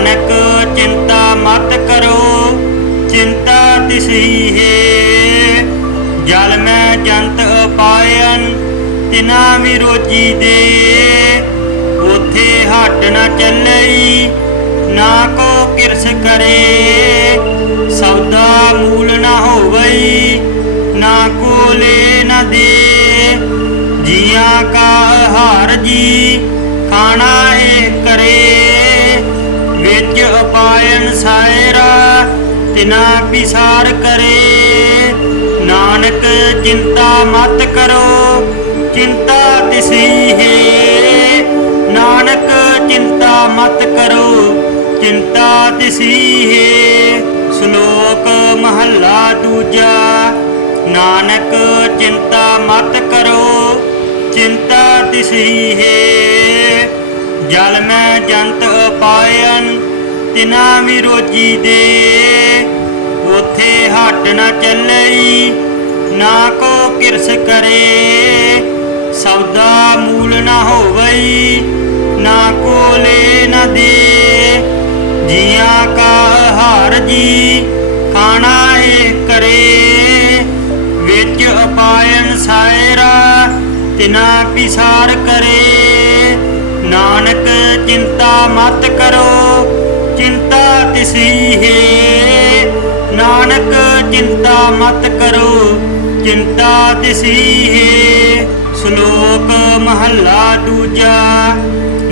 नानक चिंता मत करो चिंता तिसी है। जल में जंत अपायन तिना भी रोजी दे। उथे हट न चलई ना को किरस करे। सौदा मूल न होवई ना को ले न दे। जिया का हार जी खाना एक करे। विच अपायन सायरा तिना पिसार करे। नानक चिंता मत करो चिंता तिसी है। नानक चिंता मत करो चिंता तिसी है। श्लोक महला दूजा। नानक चिंता मत करो चिंता तिसी है। जल में जंत अपायन तिना भी रोजी दे। उथे हट न चलई ना को किरस करे। सौदा मूल न होवई ना को ले न दे। जिया का हार जी खाना एक करे। विच अपायन सायरा तिना पिसार करे। नानक चिंता मत करो चिंता तिसी है। नानक चिंता मत करो चिंता तिसी है। श्लोक महला दूजा।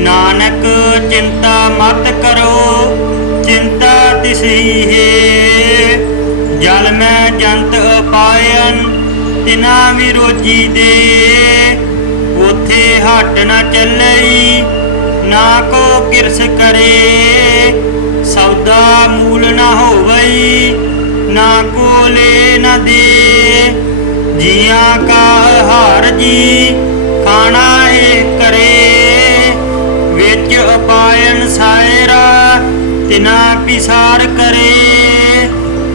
नानक चिंता मत करो चिंता तिसी है। जल में जंत अपायन तिना भी रोजी दे। उथे हट न चलई ना को किरस करे। सौदा मूल न होवई ना को ले न दे। जिया का हार जी खाना एक करे। विच अपायन सायरा तिना पिसार करे।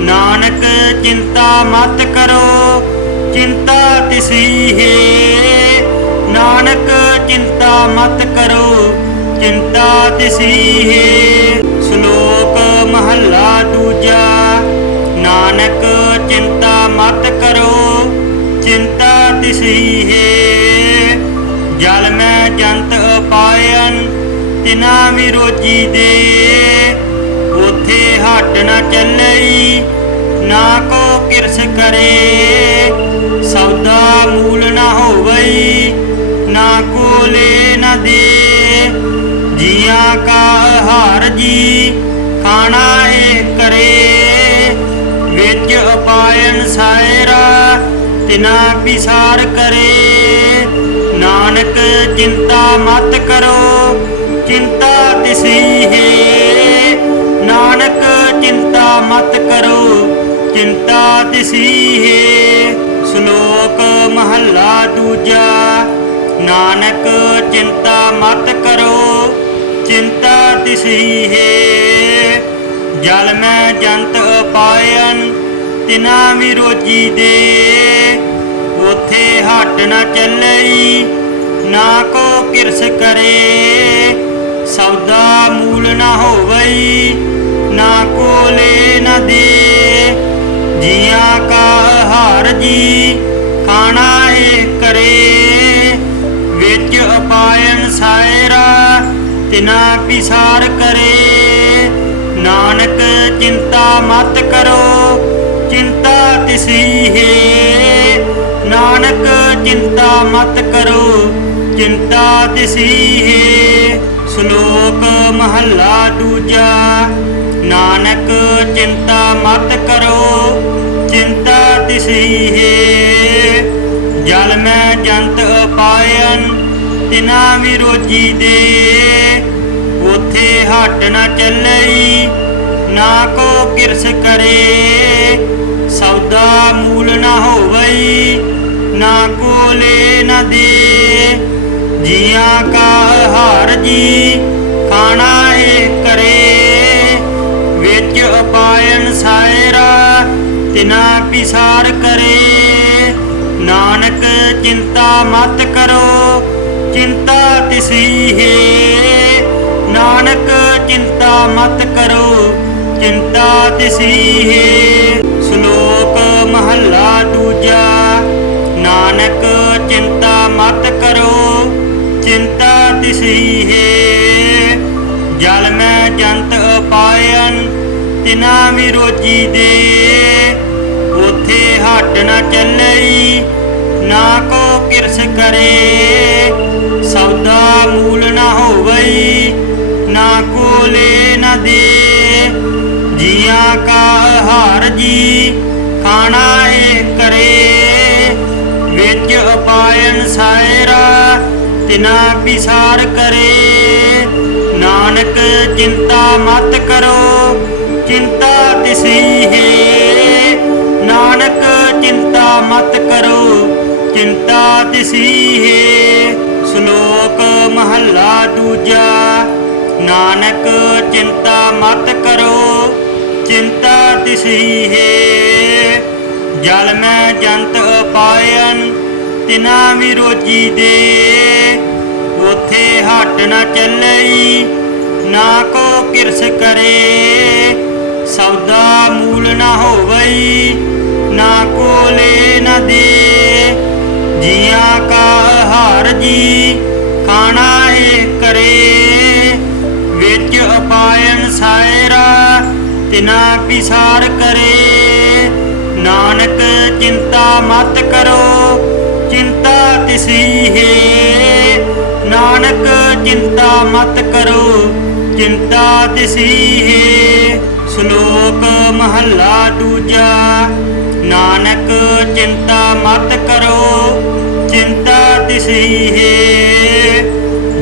नानक चिंता मत करो चिंता तिसी है। नानक चिंता मत करो चिंता तिसी है। श्लोक महला दूजा। नानक चिंता मत करो चिंता तिसी है। जल में जंत अपायन तिना भी रोजी दे। उथे हट न चलई ना को किरस करे। सौदा मूल न होवई ना को ले न दे। जिया का हार जी खाना एक करे। विच अपायन सायरा तिना पिसार करे। नानक चिंता मत करो चिंता तिसी है। नानक चिंता मत करो चिंता तिसी है। श्लोक महला दूजा। नानक चिंता मत करो चिंता तिसी है। जल में जंत अपायन तिना भी रोजी दे। उथे हट न चलई ना को किरस करे। सौदा मूल न होवई ना को ले न दे। जिया का हार जी खाना एक करे। विच अपायन सायरा तिना पिसार करे। नानक चिंता मत करो चिंता तिसी है। नानक चिंता मत करो चिंता तिसी है। श्लोक महला दूजा। नानक चिंता मत करो चिंता तिसी है। जल में जंत अपायन तिना भी रोजी दे। उथे हट न चलई ना को किरस करे। सौदा मूल न होवई ना को ले न दे। जिया का हार जी खाना एक करे। विच अपायन सायरा तिना पिसार करे। नानक चिंता मत करो चिंता तिसी है। नानक चिंता मत करो चिंता तिसी है। श्लोक महला दूजा। नानक चिंता मत करो चिंता तिसी है। जल में जंत अपायन तिना विरोधी दे। उथे हट न चलई ना को किरस करे। सौदा मूल न होवई ना को ले न दे। जिया का आहार जी खाना एक करे। विच अपायन सायरा तिना पिसार करे। नानक चिंता मत करो चिंता तिसी है। नानक चिंता मत करो चिंता तिसी है। श्लोक महला दूजा। नानक चिंता मत करो चिंता तिसी है। जल में जंत अपायन तिना विरोधी दे। उथे हट न चलई ना को किरस करे। सौदा मूल न होवई ना को ले न दे। जिया का आहार जी खाना एक करे। विच अपायन सायरा तिना पिसार करे। नानक चिंता मत करो चिंता तिसी है। नानक चिंता मत करो चिंता तिसी है। श्लोक महला दूजा। नानक चिंता मत करो चिंता तिसी है।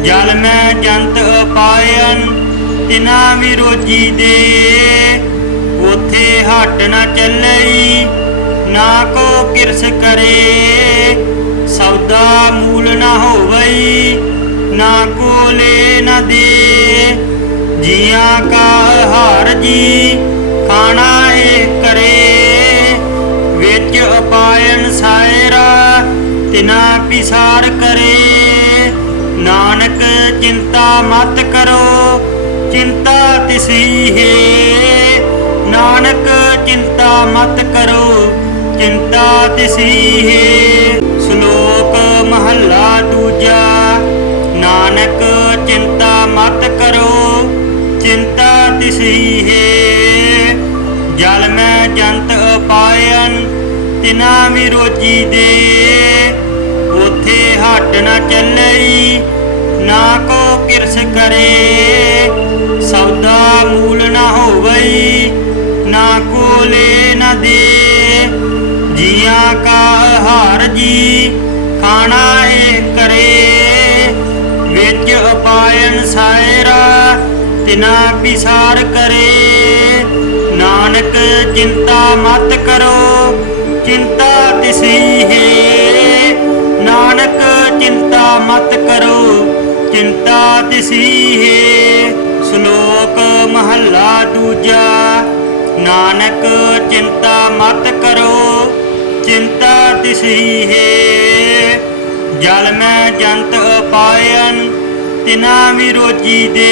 जल में जंत अपायन तिना विरोधी दे। उथे हट न चलई ना को किरस करे। सौदा मूल न होवई ना को ले न दे। जिया का आहार जी खाना एक करे। विच अपायन सायरा तिना पिसार करे। नानक चिंता मत करो चिंता तिसी है। नानक चिंता मत करो चिंता तिसी है। श्लोक महला दूजा। नानक चिंता मत करो चिंता तिसी है। जल में जंत अपायन तिना विरोधी दे। उथे हट न चलई ना को किरस करे। सौदा मूल न होवई ना को ले न दे। जिया का आहार जी खाना एक करे। विच अपायन सायरा तिना पिसार करे। नानक चिंता मत करो चिंता तिसी है। नानक चिंता मत करो चिंता तिसी है। श्लोक महला दूजा। नानक चिंता मत करो चिंता तिसी है। जल में जंत अपायन तिना विरोधी दे।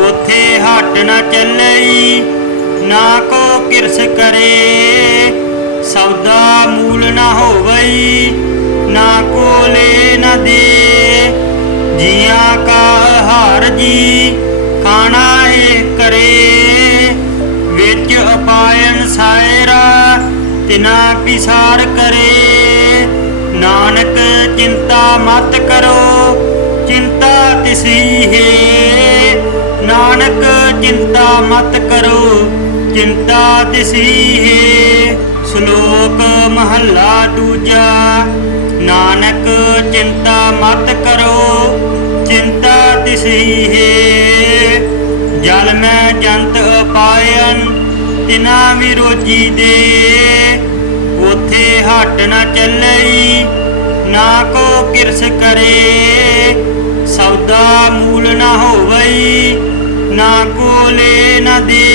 उथे हट न चलई ना को किरस करे। सौदा मूल न होवई ना को ले न दे। जिया का आहार जी खाना एक करे। विच अपायन सायरा तिना पिसार करे। नानक चिंता मत करो चिंता तिसी है। नानक चिंता मत करो चिंता तिसी है। श्लोक महला दूजा। नानक चिंता मत करो चिंता तिसी है। जल में जंत अपायन तिना विरोधी दे। उथे हट न चलई ना को किरस करे। सौदा मूल न होवई ना को ले न दे।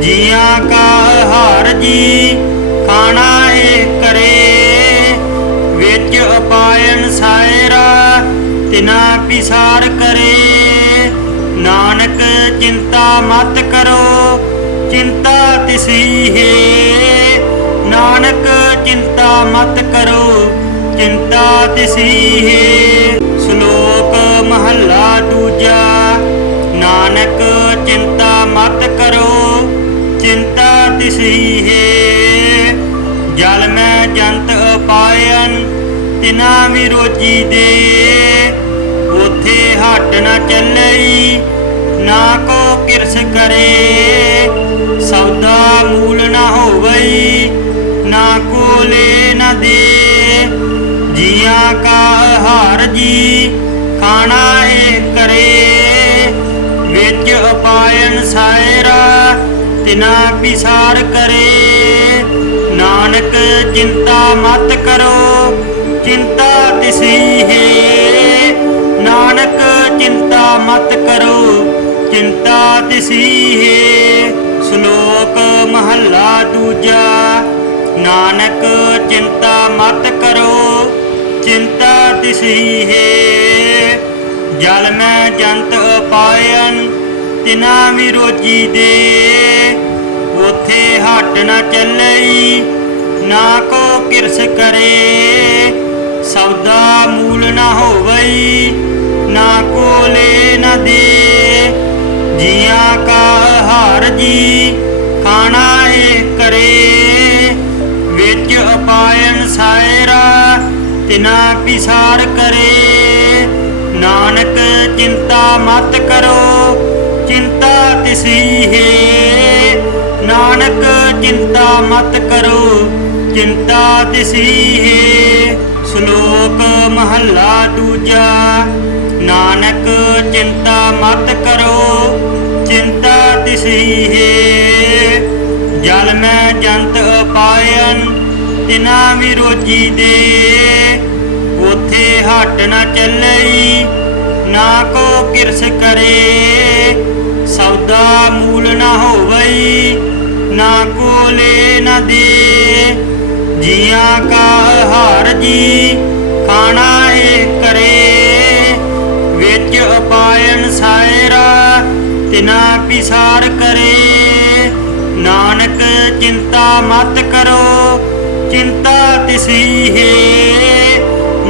जिया का आहार जी खाना एक करे। विच अपायन सायरा तिना पिसार करे। नानक चिंता मत करो चिंता तिसी है। नानक चिंता मत करो चिंता तिसी है। श्लोक महला दूजा। नानक चिंता मत करो चिंता तिसी है। जल में जंत अपायन तिना विरोधी दे। उथे हट न चलई ना को किरस करे। सौदा मूल न होवई ना को ले न दे। जिया का हार जी खाना एक करे। विच अपायन सायरा तिना पिसार करे। नानक चिंता मत करो चिंता तिसी है। नानक चिंता मत करो चिंता तिसी है। श्लोक महला दूजा। नानक चिंता मत करो चिंता तिसी है। जल में जंत अपायन तिना विरोधी दे। उथे हट न चलई ना को किरस करे। सौदा मूल न होवई ना को ले न दे। जिया का हार जी खाना एक करे। विच अपायन सायरा तिना पिसार करे। नानक चिंता मत करो चिंता तिसी है। नानक चिंता मत करो चिंता तिसी है। श्लोक महला दूजा। नानक चिंता मत करो चिंता तिसी है। जल में जंत अपायन तिना विरोधी दे। उथे हट न चलई ना को किरस करे। सौदा मूल न होवई ना को ले न दे। जिया का हार जी खाना एक करे। विच अपायन सायरा तिना पिसार करे। नानक चिंता मत करो चिंता तिसी है।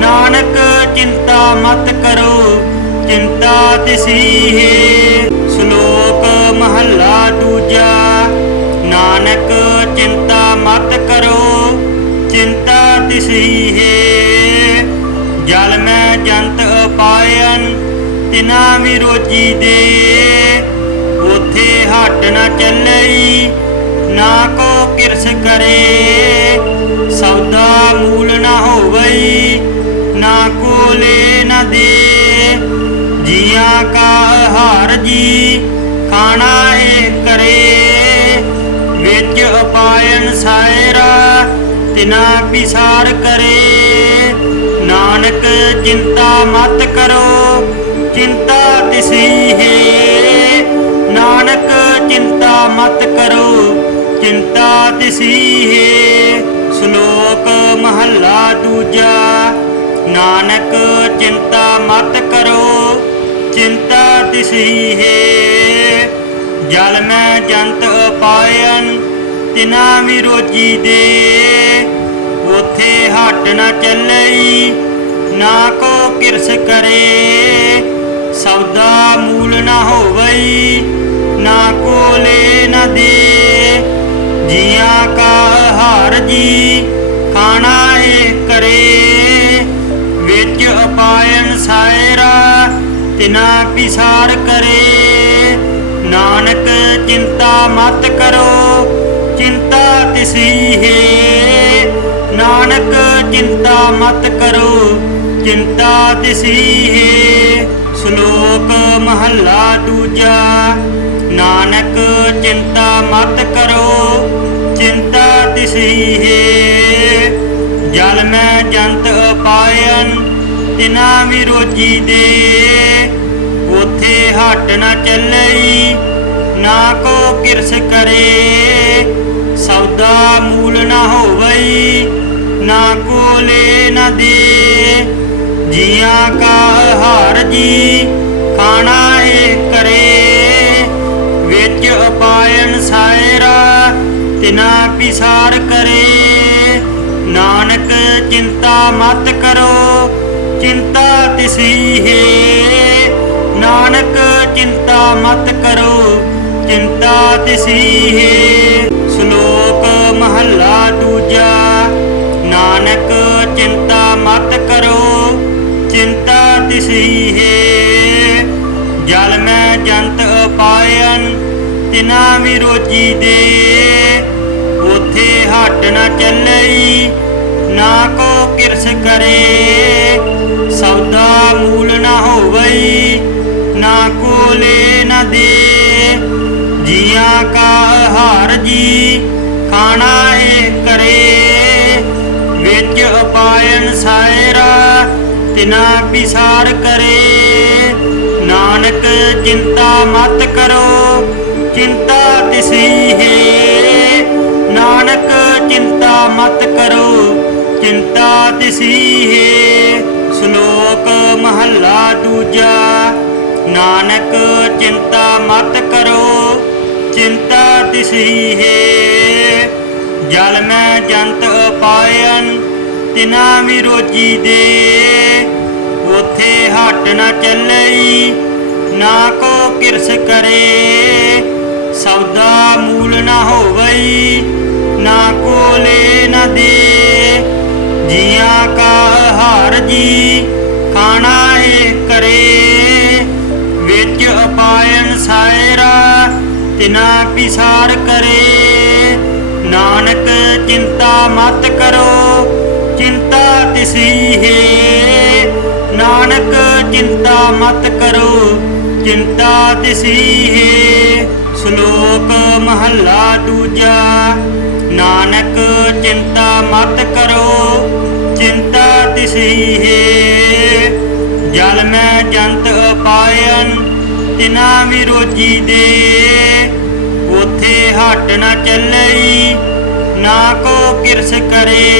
नानक चिंता मत करो चिंता तिसी है। श्लोक महला दूजा। नानक चिंता मत करो चिंता तिसी है। जल में जंत अपायन तिना विरोधी दे। उथे हट न चलई ना को किरस करे। सौदा मूल न होवई ना को ले न दे। जिया का हार जी खाना एक करे। विच अपायन सायरा तिना पिसार करे। नानक चिंता मत करो चिंता तिसी है। नानक चिंता मत करो चिंता तिसी है। श्लोक महला दूजा। नानक चिंता मत करो चिंता तिसी है। जल में जंत अपायन तिना विरोधी दे। उथे हट न चलई ना को किरस करे। सौदा मूल न होवई ना को ले न दे। जिया का हार जी खाना एक करे। विच अपायन सायरा तिना पिसार करे। नानक चिंता मत करो चिंता तिसी है। नानक चिंता मत करो चिंता तिसी है। श्लोक महला दूजा। नानक चिंता मत करो चिंता तिसी है। जल में जंत अपायन तिना विरोधी दे। उथे हट न चलई ना को किरस करे। सौदा मूल न होवई ना को ले न दे। जिया का हार जी खाना एक करे। तिना पिसार करे। नानक चिंता मत करो चिंता तिसी है। नानक चिंता मत करो चिंता तिसी है। श्लोक महला दूजा। नानक चिंता मत करो चिंता तिसी है। जल में जंत अपायन तिना विरोधी दे। उथे हट न चलई ना को किरस करे। सौदा मूल न होवई ना को ले न दे। जिया का हार जी खाना है करे। विच अपायन सायरा तिना पिसार करे। नानक चिंता मत करो चिंता तिसी है। नानक चिंता मत करो चिंता तिसी है। श्लोक महला दूजा। नानक चिंता मत करो चिंता तिसी है। जल में जंत अपायन तिना विरोधी दे। उथे हट न चलई ना को किरस करे। सौदा मूल न होवई ना को ले न दे। जिया का हार जी खाना है करे। विच अपायन सायरा तिना पिसार करे। नानक चिंता मत करो चिंता तिसी है। नानक चिंता मत करो चिंता तिसी है। श्लोक महला दूजा। नानक चिंता मत करो चिंता तिसी है। जल में जंत अपायन तिना विरोधी दे। उथे हट न चलई ना को किरस करे।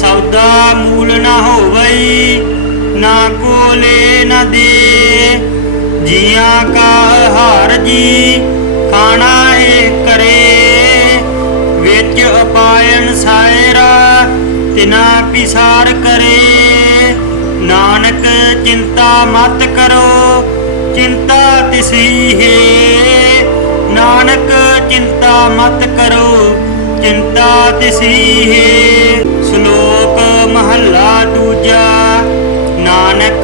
सौदा मूल न होवई ना को ले न दे। जिया का हार जी खाना है करे। विच अपायन सायरा तिना पिसार करे। नानक चिंता मत करो चिंता तिसी है। नानक चिंता मत करो चिंता तिसी है। श्लोक महला दूजा। नानक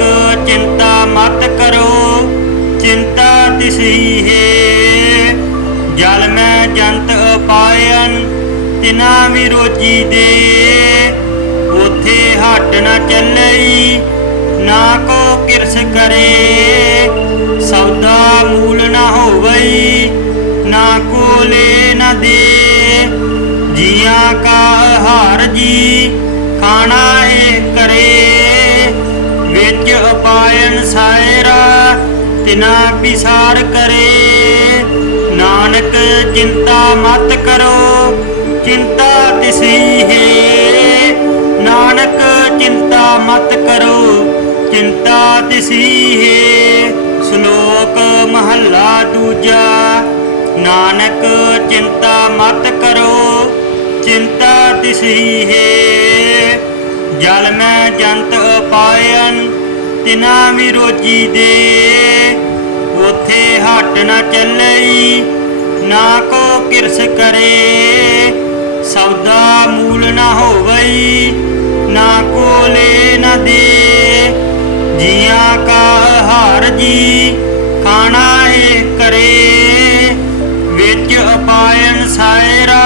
चिंता मत करो चिंता तिसी है। जल में जंत अपायन तिना विरोधी दे। उथे हट न चलई ना को किरस करे। सौदा मूल न होवई ना को ले न दे। जिया का हार जी खाना है करे। विच अपायन सायरा तिना पिसार करे। नानक चिंता मत करो चिंता तिसी है। नानक चिंता मत करो चिंता तिसी है। श्लोक महला दूजा। नानक चिंता मत करो चिंता तिसी है। जल में जंत अपायन तिना विरोधी दे। उथे हट न चलई ना को किरस करे। सौदा मूल न होवई ना को ले न दे। जिया का हार जी खाना है करे। विच अपायन सायरा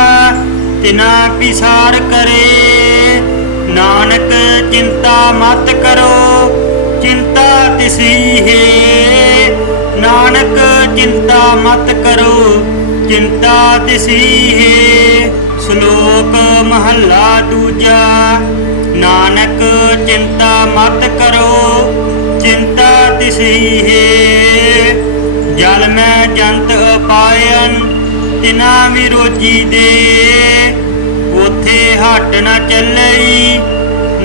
तिना पिसार करे। नानक चिंता मत करो चिंता तिसी है। नानक चिंता मत करो चिंता तिसी है। श्लोक महला दूजा। नानक चिंता मत करो चिंता तिसी है। जल में जंत अपायन तिना विरोधी दे। उथे हट न चलई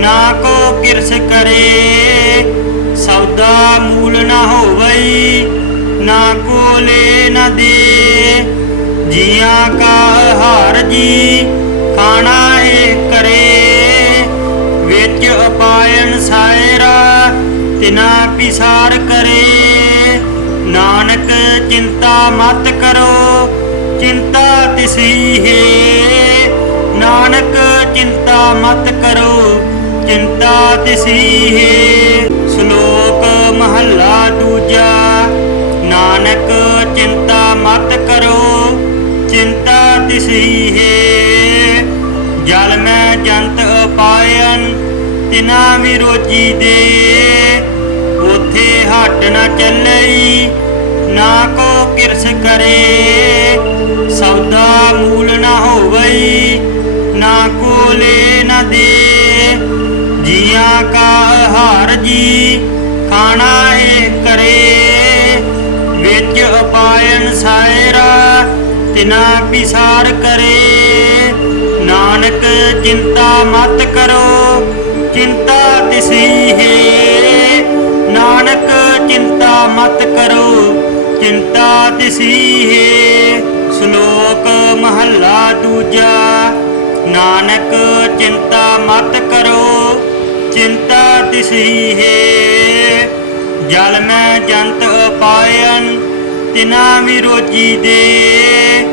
ना को किरस करे। सौदा मूल न होवई ना को ले न दे। ਜੀਆਂ ਕਾ ਹਾਰ ਜੀ ਖਾਣਾ ਏ ਕਰੇ। ਵਿੱਚ ਉਪਾਇਨ ਸਾਇਰਾ ਤਿਨਾ ਪਿਸਾਰ ਕਰੇ। ਨਾਨਕ ਚਿੰਤਾ ਮਤ ਕਰੋ ਚਿੰਤਾ ਤਿਸੀ ਹੈ। ਨਾਨਕ ਚਿੰਤਾ ਮਤ ਕਰੋ ਚਿੰਤਾ ਤਿਸੀ ਹੈ। ਸ਼ਲੋਕ ਮਹੱਲਾ ਦੂਜਾ। ਨਾਨਕ ਚਿੰਤਾ ਮਤ ਕਰੋ ਚਿੰਤਾ ਤਿਸੀ ਹੈ। ਜਲ ਮੈਂ ਜੰਤ ਉਪਾਇਨ ਤਿਨਾ ਵਿਰੋਜੀ ਦੇ। ਉਥੇ ਹੱਟ ਨ ਚੱਲਈ ਨਾ ਕੋ ਕਿਰਸ ਕਰੇ। ਸੌਦਾ ਮੂਲ ਨ ਹੋਵਈ ਨਾ ਕੋ ਲੈ ਨ ਦੇ। ਜੀਆਂ ਕਾ ਹਾਰ ਜੀ ਖਾਣਾ ਏ ਕਰੇ। ਵਿੱਚ ਉਪਾਇਨ ਸਾਇਰਾ ਤਿਨਾ ਪਿਸਾਰ ਕਰੇ। ਨਾਨਕ ਚਿੰਤਾ ਮਤ ਕਰੋ ਚਿੰਤਾ ਤਿਸੀ ਹੈ। ਨਾਨਕ ਚਿੰਤਾ ਮਤ ਕਰੋ ਚਿੰਤਾ ਤਿਸੀ ਹੈ। ਸ਼ਲੋਕ ਮਹੱਲਾ ਦੂਜਾ। ਨਾਨਕ ਚਿੰਤਾ ਮਤ ਕਰੋ ਚਿੰਤਾ ਤਿਸੀ ਹੈ। ਜਲ ਮੈਂ ਜੰਤ ਉਪਾਇਨ ਤਿਨਾ ਵਿਰੋਜੀ ਦੇ।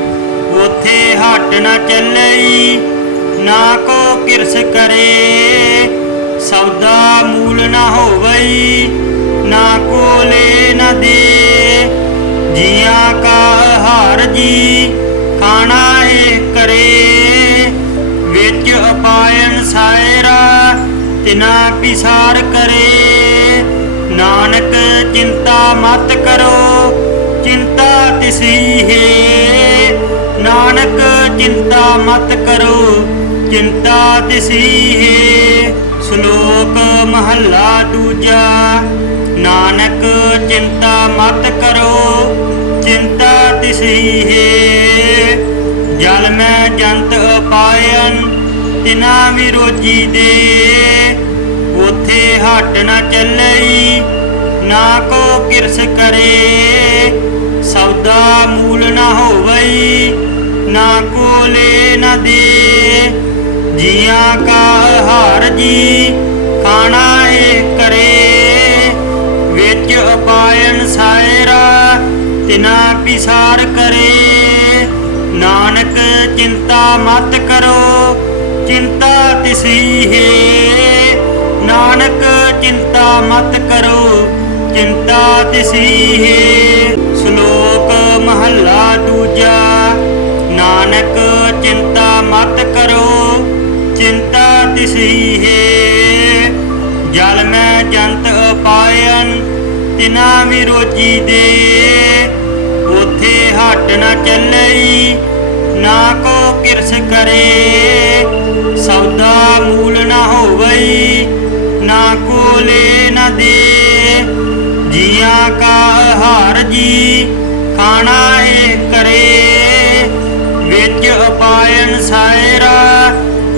ਉਥੇ ਹੱਟ ਨ ਚੱਲਈ ਨਾ ਕੋ ਕਿਰਸ ਕਰੇ। ਸੌਦਾ ਮੂਲ ਨ ਹੋਵਈ ਨਾ ਕੋ ਲੈ ਨ ਦੇ। ਜੀਆਂ ਕਾ ਹਾਰ ਜੀ ਖਾਣਾ ਏ ਕਰੇ। ਵਿੱਚ ਉਪਾਇਨ ਸਾਇਰਾ ਤਿਨਾ ਪਿਸਾਰ ਕਰੇ। ਨਾਨਕ ਚਿੰਤਾ ਮਤ ਕਰੋ ਚਿੰਤਾ ਤਿਸੀ ਹੈ। ਨਾਨਕ ਚਿੰਤਾ ਮਤ ਕਰੋ ਚਿੰਤਾ ਤਿਸੀ ਹੈ। ਸ਼ਲੋਕ ਮਹੱਲਾ ਦੂਜਾ। ਨਾਨਕ ਚਿੰਤਾ ਮਤ ਕਰੋ ਚਿੰਤਾ ਤਿਸੀ ਹੈ। ਜਲ ਮੈਂ ਜੰਤ ਉਪਾਇਨ ਤਿਨਾ ਵਿਰੋਜੀ ਦੇ। ਉਥੇ ਹੱਟ ਨ ਚੱਲਈ ਨਾ ਕੋ ਕਿਰਸ ਕਰੇ। ਸੌਦਾ ਮੂਲ ਨ ਹੋਵਈ ਨਾ ਕੋ ਲੈ ਨ ਦੇ। ਜੀਆਂ ਕਾ ਹਾਰ ਜੀ ਖਾਣਾ ਏ ਕਰੇ। ਵਿੱਚ ਉਪਾਇਨ ਸਾਇਰਾ ਤਿਨਾ ਪਿਸਾਰ ਕਰੇ। ਨਾਨਕ ਚਿੰਤਾ ਮਤ ਕਰੋ ਚਿੰਤਾ ਤਿਸੀ ਹੈ। ਨਾਨਕ ਚਿੰਤਾ ਮਤ ਕਰੋ ਚਿੰਤਾ ਤਿਸੀ ਹੈ। ਸ਼ਲੋਕ ਮਹੱਲਾ ਦੂਜਾ। ਨਾਨਕ ਚਿੰਤਾ ਮਤ ਕਰੋ ਚਿੰਤਾ ਤਿਸੀ ਹੈ। ਜਲ ਮੈਂ ਜੰਤ ਉਪਾਇਨ ਤਿਨਾ ਵਿਰੋਜੀ ਦੇ। ਉਥੇ ਹੱਟ ਨ ਚੱਲਈ ਨਾ ਕੋ ਕਿਰਸ ਕਰੇ। ਸੌਦਾ ਮੂਲ ਨ ਹੋਵਈ ਨਾ ਕੋ ਲੈ ਨ ਦੇ। ਜੀਆਂ ਕਾ ਹਾਰ ਜੀ ਖਾਣਾ ਏ ਕਰੇ। ਵਿੱਚ ਉਪਾਇਨ ਸਾਇਰਾ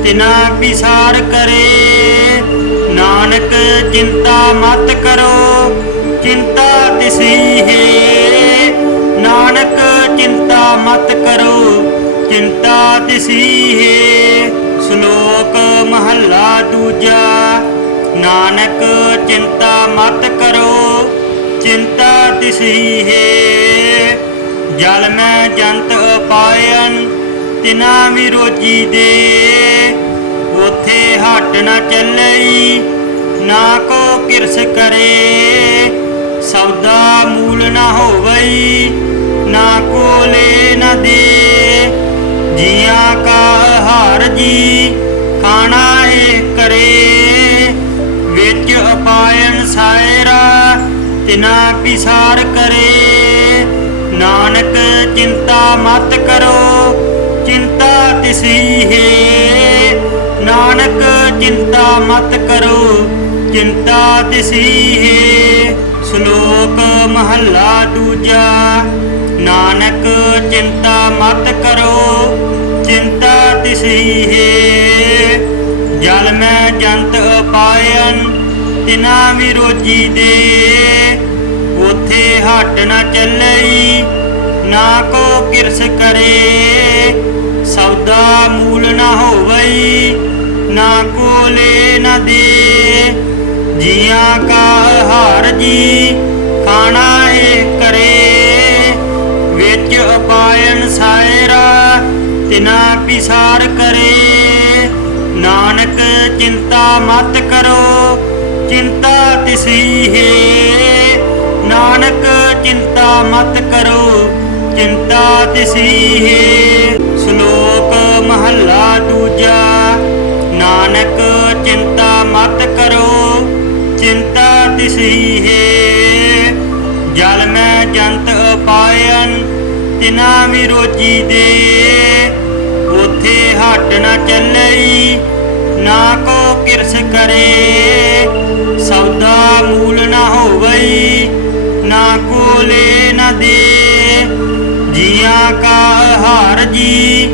ਤਿਨਾ ਪਿਸਾਰ ਕਰੇ। ਨਾਨਕ ਚਿੰਤਾ ਮਤ ਕਰੋ ਚਿੰਤਾ ਤਿਸੀ ਹੈ। ਨਾਨਕ ਚਿੰਤਾ ਮਤ ਕਰੋ ਚਿੰਤਾ ਤਿਸੀ ਹੈ। ਸ਼ਲੋਕ ਮਹੱਲਾ ਦੂਜਾ। ਨਾਨਕ ਚਿੰਤਾ ਮਤ ਕਰੋ ਚਿੰਤਾ ਤਿਸੀ ਹੈ। ਜਲ ਮੈਂ ਜੰਤ ਉਪਾਇਨ ਤਿਨਾ ਵਿਰੋਜੀ ਦੇ। ਉਥੇ ਹੱਟ ਨ ਚੱਲਈ ਨਾ ਕੋ ਕਿਰਸ ਕਰੇ। ਸੌਦਾ ਮੂਲ ਨ ਹੋਵਈ ਨਾ ਕੋ ਲੈ ਨ ਦੇ। ਜੀਆਂ ਕਾ ਹਾਰ ਜੀ ਖਾਣਾ ਏ ਕਰੇ। ਵਿੱਚ ਉਪਾਇਨ ਸਾਇਰਾ ਤਿਨਾ ਪਿਸਾਰ ਕਰੇ। ਨਾਨਕ ਚਿੰਤਾ ਮਤ ਕਰੋ ਚਿੰਤਾ ਤਿਸੀ ਹੈ। ਨਾਨਕ ਚਿੰਤਾ ਮਤ ਕਰੋ ਚਿੰਤਾ ਤਿਸੀ ਹੈ। ਸ਼ਲੋਕ ਮਹੱਲਾ ਦੂਜਾ। ਨਾਨਕ ਚਿੰਤਾ ਮਤ ਕਰੋ ਚਿੰਤਾ ਤਿਸੀ ਹੈ। ਜਲ ਮੈਂ ਜੰਤ ਉਪਾਇਨ ਤਿਨਾ ਵਿਰੋਜੀ ਦੇ। ਉਥੇ ਹੱਟ ਨ ਚੱਲਈ ਨਾ ਕੋ ਕਿਰਸ ਕਰੇ। ਸੌਦਾ ਮੂਲ ਨਾ ਹੋਵਈ, ਨਾ ਕੋ ਲੈ ਨਾ ਦੇ। ਜੀਆਂ ਕਾ ਹਾਰ ਜੀ ਖਾਣਾ ਏ ਕਰੇ। ਵਿੱਚ ਉਪਾਇਨ ਸਾਇਰਾ ਤਿਨਾ ਪਿਸਾਰ ਕਰੇ। ਨਾਨਕ ਚਿੰਤਾ ਮਤ ਕਰੋ, ਚਿੰਤਾ ਤਿਸੀ ਹੈ। ਨਾਨਕ ਚਿੰਤਾ ਮਤ ਕਰੋ, ਚਿੰਤਾ ਤਿਸੀ ਹੈ। ਸ਼ਲੋਕ ਮਹੱਲਾ ਦੂਜਾ। ਨਾਨਕ ਚਿੰਤਾ ਮਤ ਕਰੋ, ਚਿੰਤਾ ਤਿਸੀ ਹੈ। ਜਲ ਮੈਂ ਜੰਤ ਉਪਾਇਨ ਤਿਨਾ ਵਿਰੋਜੀ ਦੇ। ਉਥੇ ਹੱਟ ਨਾ ਚੱਲਈ, ਨਾ ਕੋ ਕਿਰਸ ਕਰੇ। ਸੌਦਾ ਮੂਲ ਨਾ ਹੋਵਈ, ਨਾ ਕੋ ਲੈ ਨਾ ਦੇ। ਜੀਆਂ ਕਾ ਹਾਰ ਜੀ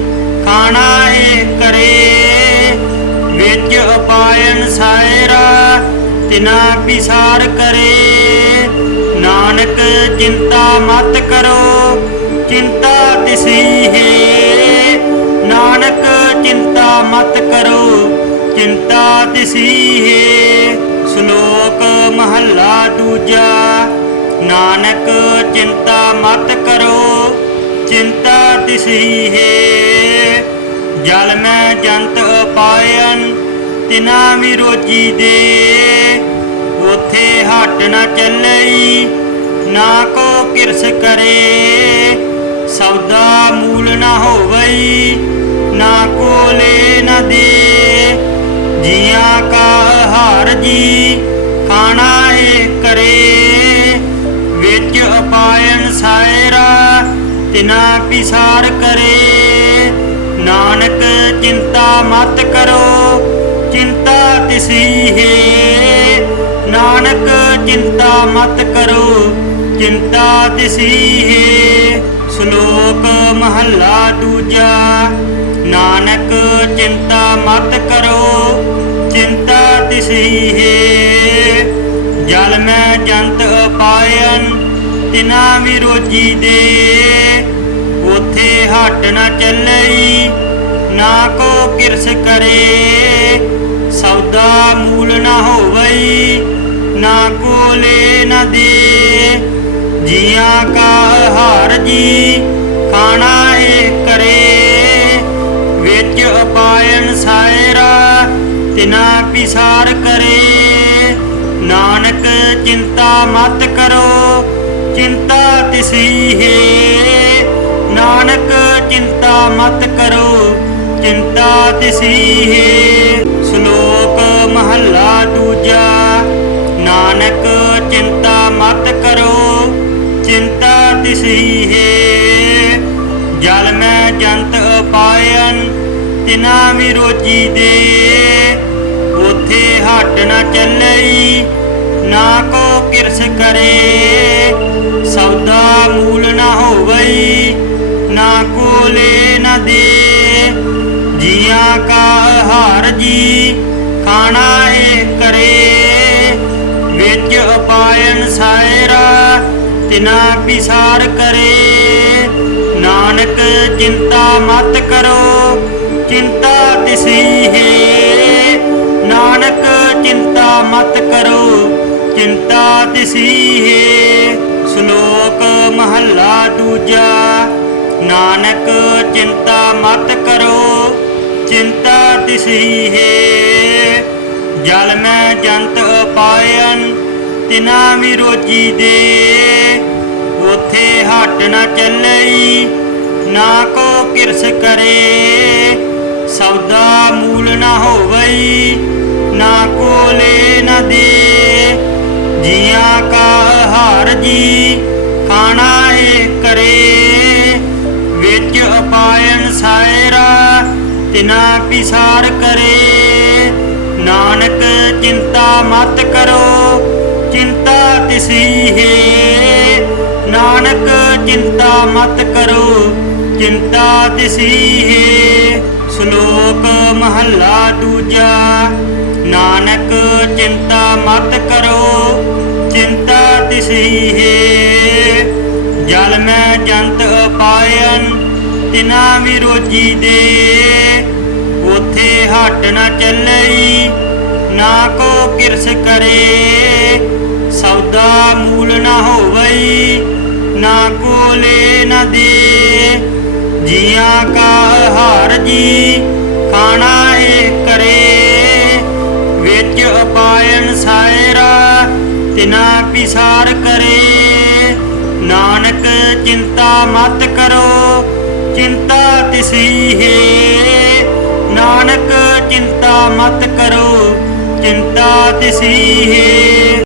ਖਾਣਾ ਏ ਕਰੇ। ਵਿੱਚ ਉਪਾਇਨ ਸਾਇਰਾ ਤਿਨਾ ਪਿਸਾਰ ਕਰੇ। ਨਾਨਕ ਚਿੰਤਾ ਮਤ ਕਰੋ, ਚਿੰਤਾ ਤਿਸੀ ਹੈ। ਨਾਨਕ ਚਿੰਤਾ ਮਤ ਕਰੋ, ਚਿੰਤਾ ਤਿਸੀ ਹੈ। ਸ਼ਲੋਕ ਮਹੱਲਾ ਦੂਜਾ। ਨਾਨਕ ਚਿੰਤਾ ਮਤ ਕਰੋ, ਚਿੰਤਾ ਤਿਸੀ ਹੈ। ਜਲ ਮੈਂ ਜੰਤ ਉਪਾਇਨ ਤਿਨਾ ਵਿਰੋਜੀ ਦੇ। ਉਥੇ ਹੱਟ ਨਾ ਚੱਲਈ, ਨਾ ਕੋ ਕਿਰਸ ਕਰੇ। ਸੌਦਾ ਮੂਲ ਨਾ ਹੋਵਈ, ਨਾ ਕੋ ਲੈ ਨਾ ਦੇ। ਜੀਆਂ ਕਾ ਹਾਰ ਜੀ ਖਾਣਾ ਏ ਕਰੇ। ਵਿੱਚ ਉਪਾਇਨ ਸਾਇਰਾ ਤਿਨਾ ਪਿਸਾਰ ਕਰੇ। ਨਾਨਕ ਚਿੰਤਾ ਮਤ ਕਰੋ, ਚਿੰਤਾ ਤਿਸੀ ਹੈ। ਨਾਨਕ ਚਿੰਤਾ ਮਤ ਕਰੋ, ਚਿੰਤਾ ਤਿਸੀ ਹੈ। ਸ਼ਲੋਕ ਮਹੱਲਾ ਦੂਜਾ। ਨਾਨਕ ਚਿੰਤਾ ਮਤ ਕਰੋ, ਚਿੰਤਾ ਤਿਸੀ ਹੈ। ਜਲ ਮੈਂ ਜੰਤ ਉਪਾਇਨ ਤਿਨਾ ਵਿਰੋਜੀ ਦੇ। ਉਥੇ ਹੱਟ ਨਾ ਚੱਲਈ, ਨਾ ਕੋ ਕਿਰਸ ਕਰੇ। ਸੌਦਾ ਮੂਲ ਨਾ ਹੋਵਈ, ਨਾ ਕੋ ਲੈ ਨਾ ਦੇ। ਜੀਆਂ ਕਾ ਹਾਰ ਜੀ ਖਾਣਾ ਏ ਕਰੇ। ਵਿੱਚ ਉਪਾਇਨ ਸਾਇਰਾ ਤਿਨਾ ਪਿਸਾਰ ਕਰੇ। ਨਾਨਕ ਚਿੰਤਾ ਮਤ ਕਰੋ, ਚਿੰਤਾ ਤਿਸੀ ਹੈ। ਨਾਨਕ ਚਿੰਤਾ ਮਤ ਕਰੋ, ਚਿੰਤਾ ਤਿਸੀ ਹੈ। ਸ਼ਲੋਕ ਮਹੱਲਾ ਦੂਜਾ। ਨਾਨਕ ਚਿੰਤਾ ਮਤ ਕਰੋ, ਚਿੰਤਾ ਤਿਸੀ ਹੈ। ਜਲ ਮੈਂ ਜੰਤ ਉਪਾਇਨ ਤਿਨਾ ਵਿਰੋਜੀ ਦੇ। ਉਥੇ ਹੱਟ ਨਾ ਚੱਲਈ, ਨਾ ਕੋ ਕਿਰਸ ਕਰੇ। ਸੌਦਾ ਮੂਲ ਨਾ ਹੋਵਈ, ਨਾ ਕੋ ਲੈ ਨਾ ਦੇ। ਜੀਆਂ ਕਾ ਹਾਰ ਜੀ ਖਾਣਾ ਏ ਕਰੇ। ਵਿੱਚ ਉਪਾਇਨ ਸਾਇਰਾ ਤਿਨਾ ਪਿਸਾਰ ਕਰੇ। ਨਾਨਕ ਚਿੰਤਾ ਮਤ ਕਰੋ, ਚਿੰਤਾ ਤਿਸੀ ਹੈ। ਨਾਨਕ ਚਿੰਤਾ ਮਤ ਕਰੋ, ਚਿੰਤਾ ਤਿਸੀ ਹੈ। ਸ਼ਲੋਕ ਮਹੱਲਾ ਦੂਜਾ। ਨਾਨਕ ਚਿੰਤਾ ਮਤ ਕਰੋ, ਚਿੰਤਾ ਤਿਸੀ ਹੈ। ਜਲ ਮੈਂ ਜੰਤ ਉਪਾਇਨ ਤਿਨਾ ਵਿਰੋਜੀ ਦੇ। ਉਥੇ ਹੱਟ ਨਾ ਚੱਲਈ, ਨਾ ਕੋ ਕਿਰਸ ਕਰੇ। ਸੌਦਾ ਮੂਲ ਨਾ ਹੋਵਈ, ਨਾ ਕੋ ਲੈ ਨਾ ਦੇ। ਜੀਆਂ ਕਾ ਹਾਰ ਜੀ ਖਾਣਾ ਏ ਕਰੇ। ਵਿੱਚ ਉਪਾਇਨ ਸਾਇਰਾ ਤਿਨਾ ਪਿਸਾਰ ਕਰੇ। ਨਾਨਕ ਚਿੰਤਾ ਮਤ ਕਰੋ, ਚਿੰਤਾ ਤਿਸੀ ਹੈ। ਨਾਨਕ ਚਿੰਤਾ ਮਤ ਕਰੋ, ਚਿੰਤਾ ਤਿਸੀ ਹੈ। ਸ਼ਲੋਕ ਮਹੱਲਾ ਦੂਜਾ। ਨਾਨਕ ਚਿੰਤਾ ਮਤ ਕਰੋ, ਚਿੰਤਾ ਤਿਸੀ ਹੈ। ਜਲ ਮੈਂ ਜੰਤ ਤਿਨਾ ਵੀ ਰੋਜੀ ਦੇ। ਉਥੇ ਹੱਟ ਨਾ ਚੱਲਈ ਨਾ ਕੋ ਕਿਰਸ ਕਰੇ, ਸੌਦਾ ਮੂਲ ਨਾ ਹੋਵਈ ਨਾ ਕੋ ਲੈ ਨਾ ਦੇ। ਜੀਆਂ ਕਾ ਹਾਰ ਜੀ ਖਾਣਾ ਇਹ ਕਰੇ, ਵਿੱਚ ਉਪਾਇਨ ਸਾਇਰਾ ਤਿਨਾ ਪਿਸਾਰ ਕਰੇ। ਨਾਨਕ ਚਿੰਤਾ ਮਤ ਕਰੋ ਚਿੰਤਾ ਤਿਸੀ ਹੈ, ਨਾਨਕ ਚਿੰਤਾ ਮਤ ਕਰੋ ਚਿੰਤਾ ਤਿਸੀ ਹੈ।